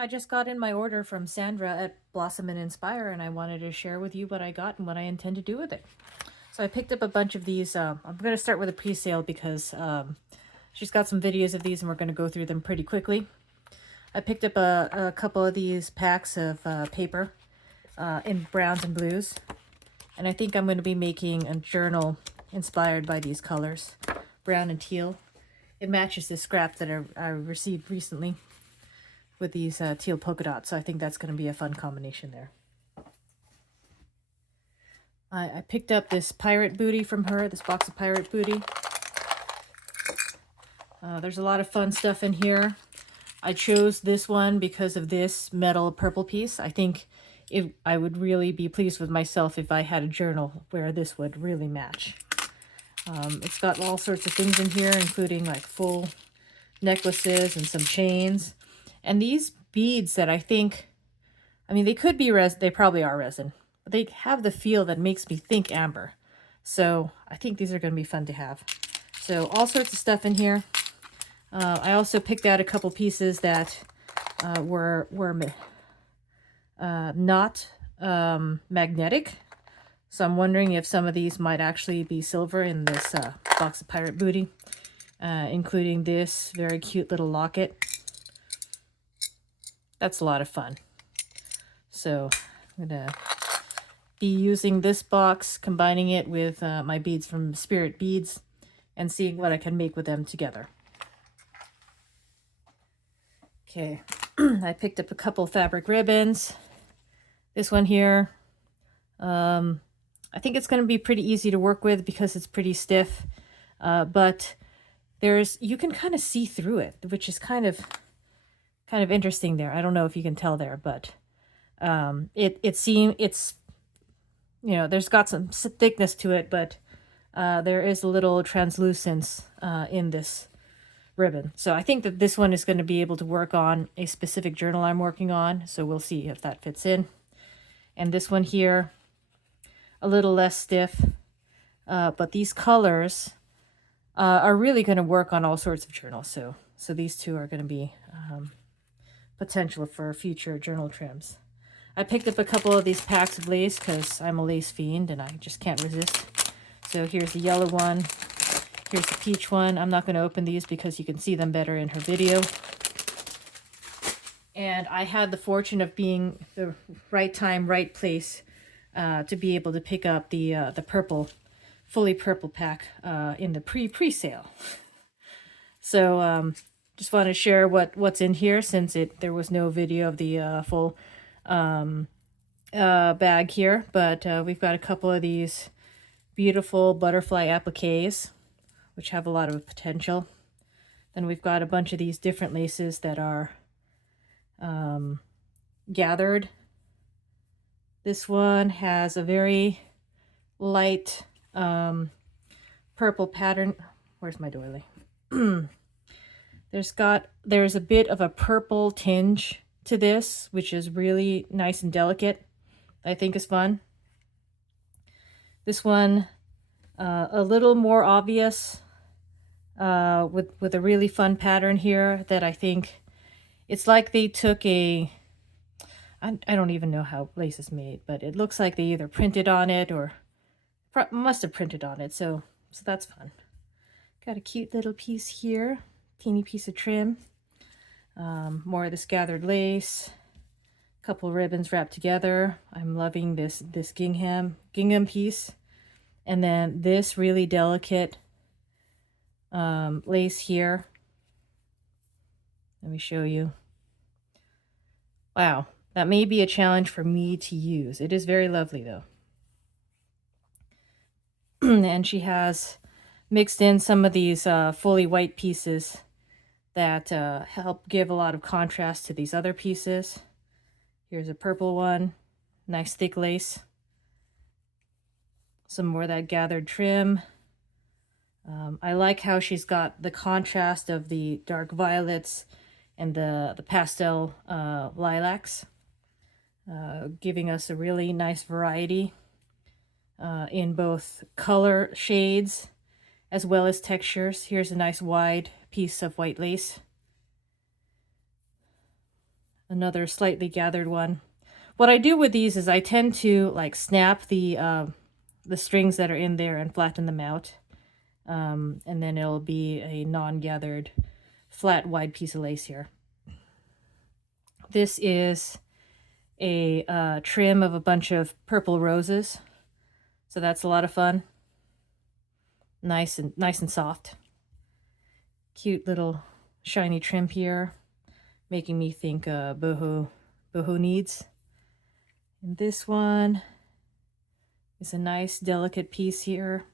I just got in my order from Sandra at Blossom and Inspire, and I wanted to share with you what I got and what I intend to do with it. So I picked up a bunch of these. I'm going to start with a pre-sale because she's got some videos of these and we're going to go through them pretty quickly. I picked up a couple of these packs of paper in browns and blues. And I think I'm going to be making a journal inspired by these colors, brown and teal. It matches the scrap that I received recently with these teal polka dots, so I think that's going to be a fun combination there. I picked up this pirate booty from her, this box of pirate booty. There's a lot of fun stuff in here. I chose this one because of this metal purple piece. I think I would really be pleased with myself if I had a journal where this would really match. It's got all sorts of things in here, including like full necklaces and some chains. And these beads that I mean, they could be they probably are resin, but they have the feel that makes me think amber. So I think these are going to be fun to have. So all sorts of stuff in here. I also picked out a couple pieces that were not magnetic. So I'm wondering if some of these might actually be silver in this box of pirate booty, including this very cute little locket. That's a lot of fun. So I'm going to be using this box, combining it with my beads from Spirit Beads, and seeing what I can make with them together. Okay, I picked up a couple fabric ribbons. This one here. I think it's going to be pretty easy to work with because it's pretty stiff, but you can kind of see through it, which is kind of interesting there. I don't know if you can tell there, but it's there's got some thickness to it, but there is a little translucence in this ribbon. So I think that this one is going to be able to work on a specific journal I'm working on. So we'll see if that fits in. And this one here, a little less stiff, but these colors are really going to work on all sorts of journals. So these two are going to be potential for future journal trims. I picked up a couple of these packs of lace because I'm a lace fiend and I just can't resist. So here's the yellow one. Here's the peach one. I'm not going to open these because you can see them better in her video. And I had the fortune of being the right time, right place to be able to pick up the purple, fully purple pack in the pre-sale. So just want to share what's in here since there was no video of the full bag here. But we've got a couple of these beautiful butterfly appliques, which have a lot of potential. Then we've got a bunch of these different laces that are gathered. This one has a very light purple pattern. Where's my doily? There's a bit of a purple tinge to this, which is really nice and delicate. I think is fun. This one a little more obvious with a really fun pattern here that I think it's like they took I don't even know how lace is made, but it looks like they either printed on it or must have printed on it. So that's fun. Got a cute little piece here, teeny piece of trim. More of this gathered lace. A couple ribbons wrapped together. I'm loving this gingham piece. And then this really delicate lace here. Let me show you. Wow, that may be a challenge for me to use. It is very lovely though. And she has mixed in some of these fully white pieces that help give a lot of contrast to these other pieces. Here's a purple one, nice thick lace. Some more of that gathered trim. I like how she's got the contrast of the dark violets and the pastel lilacs, giving us a really nice variety in both color shades as well as textures. Here's a nice wide piece of white lace. Another slightly gathered one. What I do with these is I tend to like snap the strings that are in there and flatten them out. And then it'll be a non-gathered flat wide piece of lace here. This is a trim of a bunch of purple roses. So that's a lot of fun. Nice and soft. Cute little shiny trim here, making me think boho needs. And this one is a nice delicate piece here.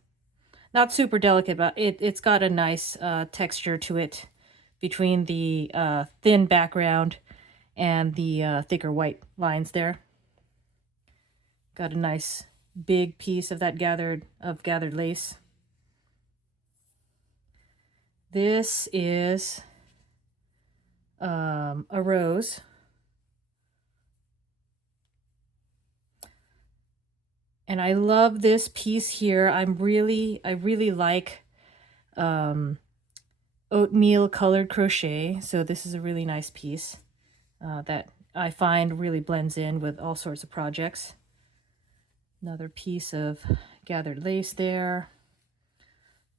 Not super delicate, but it's got a nice texture to it between the thin background and the thicker white lines there. Got a nice big piece of that gathered lace. This is a rose. And I love this piece here. I really like oatmeal colored crochet. So this is a really nice piece that I find really blends in with all sorts of projects. Another piece of gathered lace there.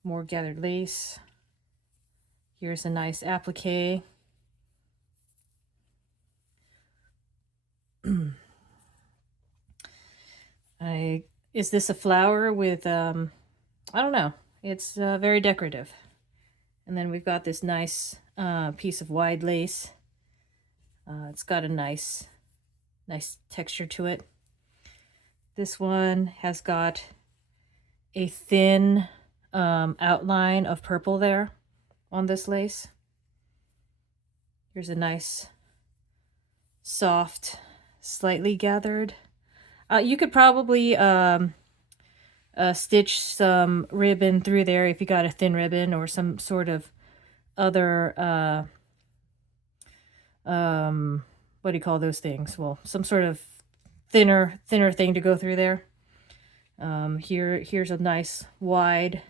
More gathered lace. Here's a nice applique. Is this a flower with, I don't know. It's very decorative. And then we've got this nice piece of wide lace. It's got a nice texture to it. This one has got a thin outline of purple there on this lace. Here's a nice, soft, slightly gathered. You could probably stitch some ribbon through there if you got a thin ribbon or some sort of other, what do you call those things? Well, some sort of thinner thing to go through there. Here's a nice wide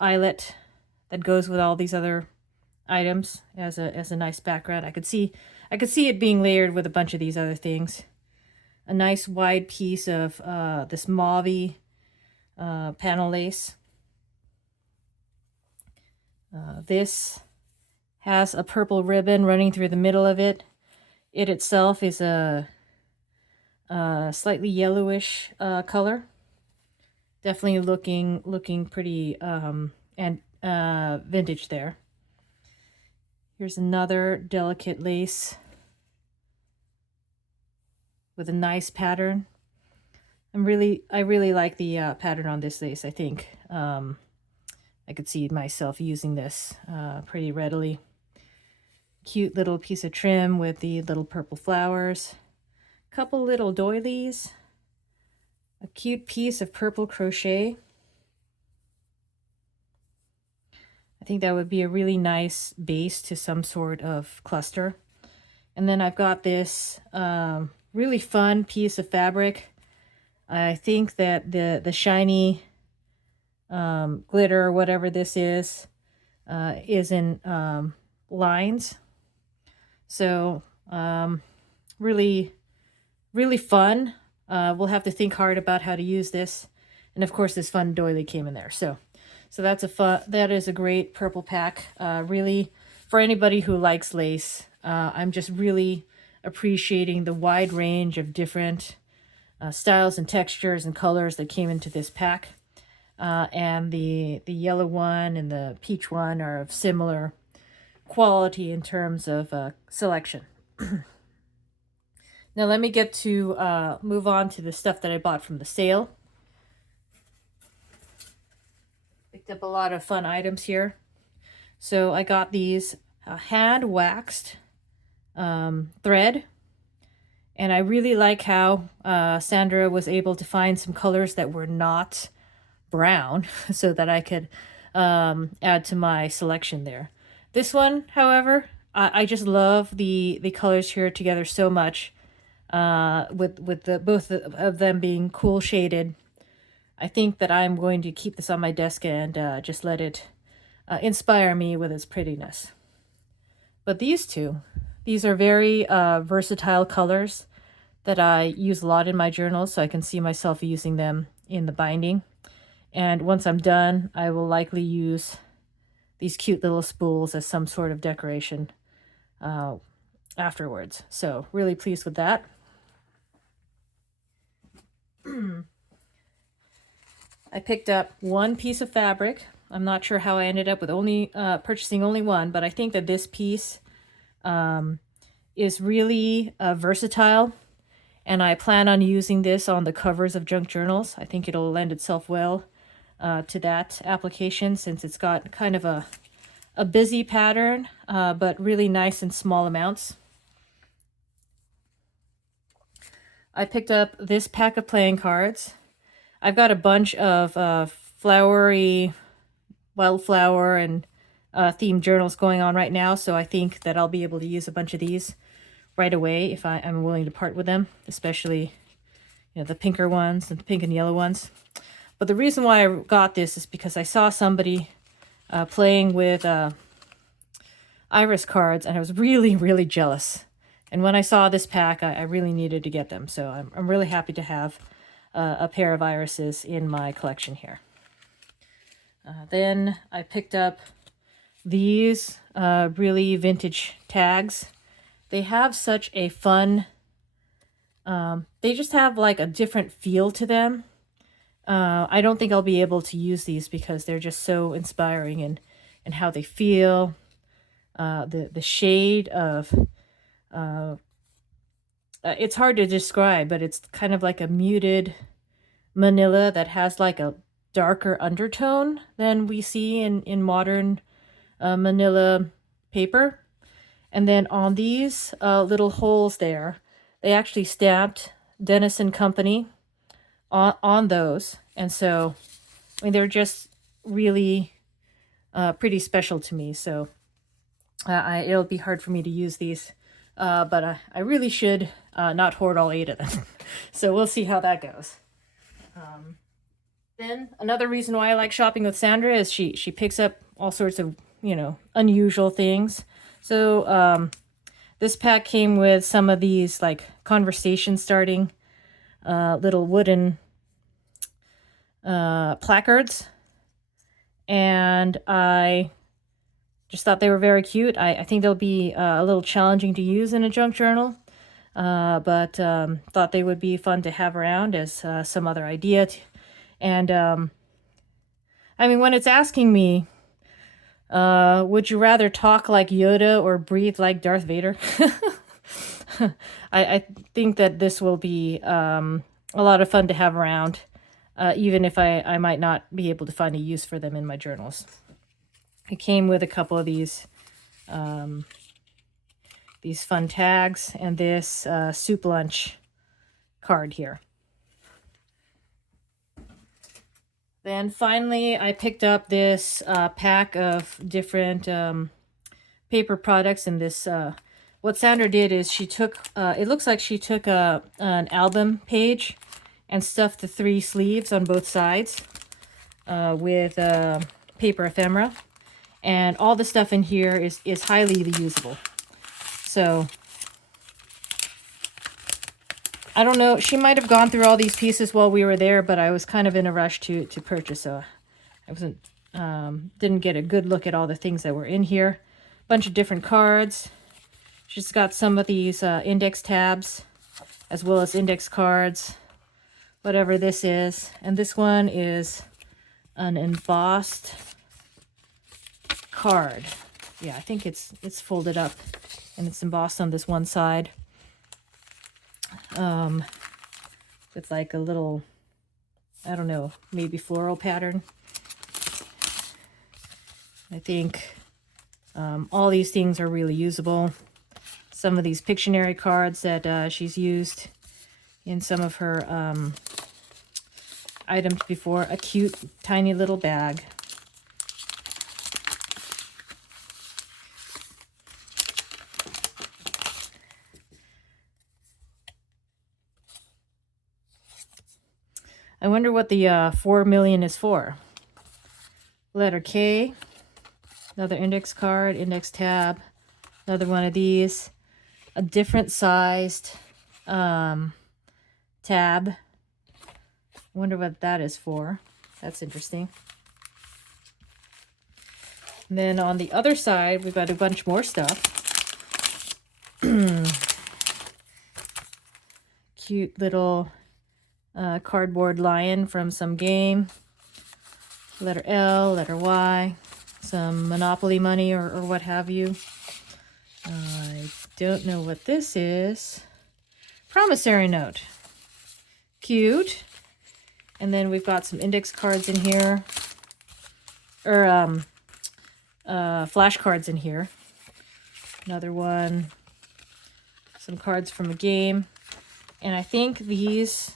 eyelet that goes with all these other items as a nice background. I could see it being layered with a bunch of these other things. A nice wide piece of this mauve panel lace. This has a purple ribbon running through the middle of it. It itself is a slightly yellowish color. Definitely looking pretty and vintage there. Here's another delicate lace with a nice pattern. I really like the pattern on this lace. I think I could see myself using this pretty readily. Cute little piece of trim with the little purple flowers. Couple little doilies. A cute piece of purple crochet. I think that would be a really nice base to some sort of cluster. And then I've got this really fun piece of fabric. I think that the shiny glitter or whatever this is in lines. So really fun. We'll have to think hard about how to use this. And of course this fun doily came in there. So that is a great purple pack. Really, for anybody who likes lace, I'm just really appreciating the wide range of different styles and textures and colors that came into this pack. And the yellow one and the peach one are of similar quality in terms of selection. Now let me get to move on to the stuff that I bought from the sale. Picked up a lot of fun items here. So I got these hand waxed thread, and I really like how Sandra was able to find some colors that were not brown so that I could add to my selection there. This one, however, I just love the colors here together so much, with the both of them being cool shaded. I think that I'm going to keep this on my desk and just let it inspire me with its prettiness. But these two These are very versatile colors that I use a lot in my journals, so I can see myself using them in the binding. And once I'm done, I will likely use these cute little spools as some sort of decoration afterwards. So really pleased with that. I picked up one piece of fabric. I'm not sure how I ended up with only purchasing only one, but I think that this piece is really versatile, and I plan on using this on the covers of junk journals. I think it'll lend itself well to that application, since it's got kind of a busy pattern, but really nice in small amounts. I picked up this pack of playing cards. I've got a bunch of flowery, wildflower and themed journals going on right now, so I think that I'll be able to use a bunch of these right away if I'm willing to part with them, especially the pinker ones, the pink and yellow ones. But the reason why I got this is because I saw somebody playing with iris cards, and I was really, really jealous. And when I saw this pack, I really needed to get them. So I'm really happy to have a pair of irises in my collection here. Then I picked up these really vintage tags. They have such a fun, they just have like a different feel to them. I don't think I'll be able to use these because they're just so inspiring in how they feel. The shade of, it's hard to describe, but it's kind of like a muted manila that has like a darker undertone than we see in modern manila paper. And then on these little holes there, they actually stamped Dennis and Company on those. And so, I mean, they're just really pretty special to me. So it'll be hard for me to use these, but I really should not hoard all 8 of them. So we'll see how that goes. Then another reason why I like shopping with Sandra is she picks up all sorts of, unusual things. So this pack came with some of these like conversation starting little wooden placards, and I just thought they were very cute. I think they'll be a little challenging to use in a junk journal, but thought they would be fun to have around as some other idea. And I mean, when it's asking me, would you rather talk like Yoda or breathe like Darth Vader? I think that this will be a lot of fun to have around, even if I might not be able to find a use for them in my journals. It came with a couple of these fun tags and this soup lunch card here. Then finally, I picked up this pack of different paper products. And this, what Sandra did is she took, it looks like she took an album page and stuffed the 3 sleeves on both sides with paper ephemera. And all the stuff in here is highly reusable. So I don't know, she might have gone through all these pieces while we were there, but I was kind of in a rush to purchase, so I wasn't didn't get a good look at all the things that were in here. Bunch of different cards. She's got some of these index tabs as well as index cards, whatever this is. And this one is an embossed card. Yeah, I think it's folded up and it's embossed on this one side. With like a little, I don't know, maybe floral pattern. I think all these things are really usable. Some of these Pictionary cards that she's used in some of her items before. A cute, tiny little bag. I wonder what the 4 million is for. Letter K, another index card, index tab, another one of these. a different sized tab. Wonder what that is for. That's interesting. And then on the other side, we've got a bunch more stuff. Cute little cardboard lion from some game. Letter L, letter Y, some Monopoly money or what have you. I don't know what this is. Promissory note. Cute. And then we've got some index cards in here. Or flashcards in here. Another one. Some cards from a game. And I think these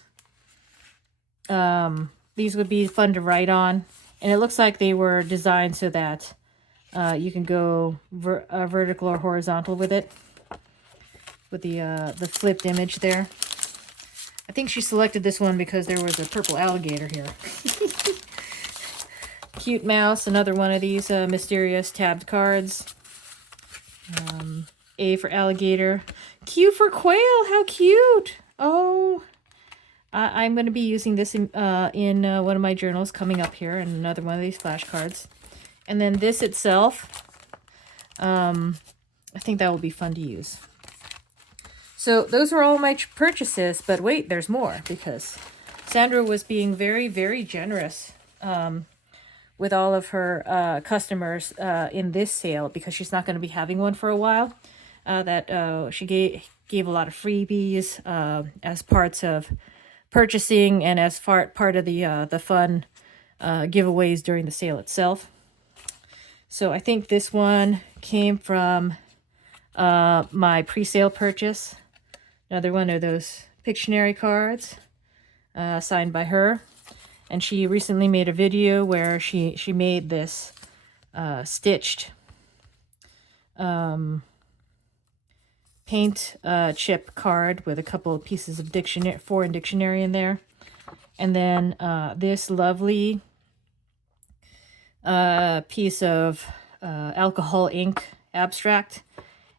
would be fun to write on. And it looks like they were designed so that you can go vertical or horizontal with it. With the flipped image there. I think she selected this one because there was a purple alligator here. Cute mouse, another one of these mysterious tabbed cards. A for alligator. Q for quail, how cute! Oh, I'm going to be using this in one of my journals coming up here, and another one of these flashcards. And then this itself, I think that will be fun to use. So those are all my purchases, but wait, there's more, because Sandra was being very, very generous with all of her customers in this sale, because she's not going to be having one for a while. She gave a lot of freebies as parts of purchasing and as part of the fun giveaways during the sale itself. So I think this one came from my pre-sale purchase. Another one of those Pictionary cards signed by her. And she recently made a video where she made this stitched paint chip card with a couple of pieces of foreign dictionary in there. And then this lovely piece of alcohol ink abstract.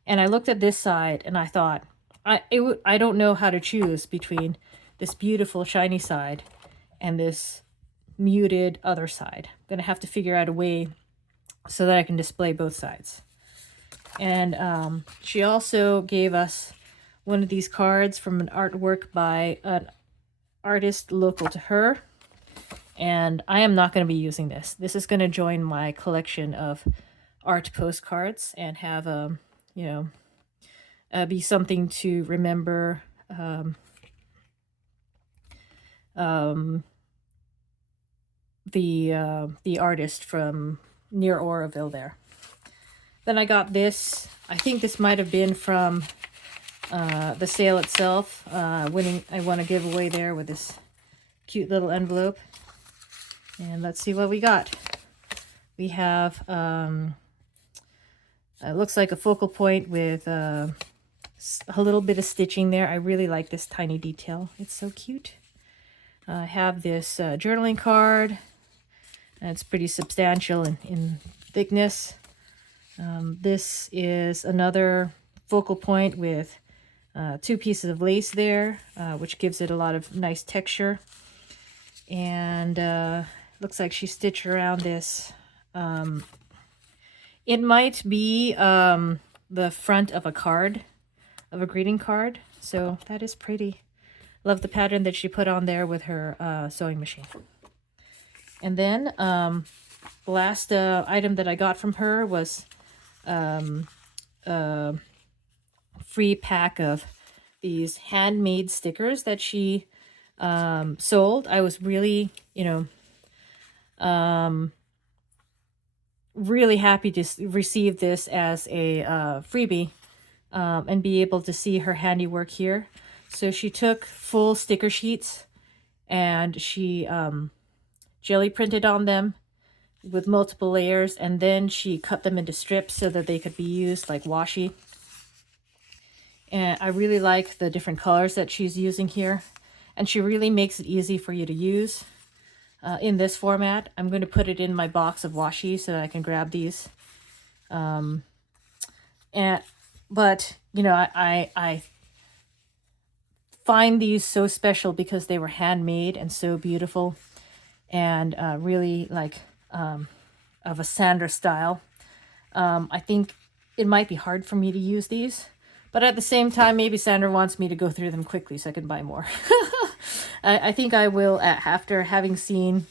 And I looked at this side and I thought, I don't know how to choose between this beautiful shiny side and this muted other side. I'm going to have to figure out a way so that I can display both sides. And she also gave us one of these cards from an artwork by an artist local to her. And I am not going to be using this. This is going to join my collection of art postcards and have be something to remember the artist from near Oroville there. Then I got this. I think this might have been from the sale itself. I won a giveaway there with this cute little envelope. And let's see what we got. We have it looks like a focal point with a little bit of stitching there. I really like this tiny detail. It's so cute. I have this journaling card. And it's pretty substantial in thickness. This is another focal point with 2 pieces of lace there, which gives it a lot of nice texture. And looks like she stitched around this. It might be the front of a card, of a greeting card. So that is pretty. Love the pattern that she put on there with her sewing machine. And then the last item that I got from her was a free pack of these handmade stickers that she sold. I was really, really happy to receive this as a freebie and be able to see her handiwork here. So she took full sticker sheets and she jelly printed on them with multiple layers, and then she cut them into strips so that they could be used like washi. And I really like the different colors that she's using here, and she really makes it easy for you to use in this format. I'm going to put it in my box of washi so that I can grab these. But you know, I find these so special because they were handmade and so beautiful, and really like of a Sandra style. I think it might be hard for me to use these, but at the same time, maybe Sandra wants me to go through them quickly so I can buy more. I think I will, after having seen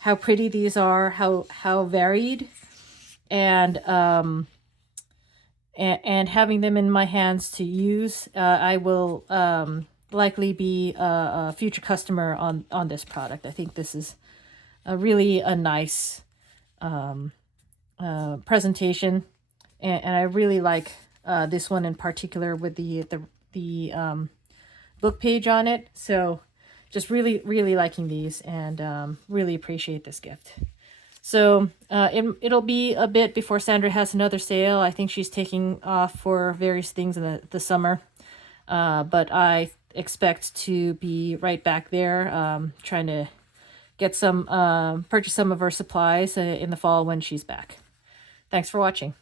how pretty these are, how varied, and having them in my hands to use, I will likely be a future customer on this product. I think this is really a nice presentation, and I really like this one in particular with the book page on it. So just really liking these, and really appreciate this gift. So it'll be a bit before Sandra has another sale. I think she's taking off for various things in the summer, but I expect to be right back there, trying to get some purchase some of her supplies in the fall when she's back. Thanks for watching.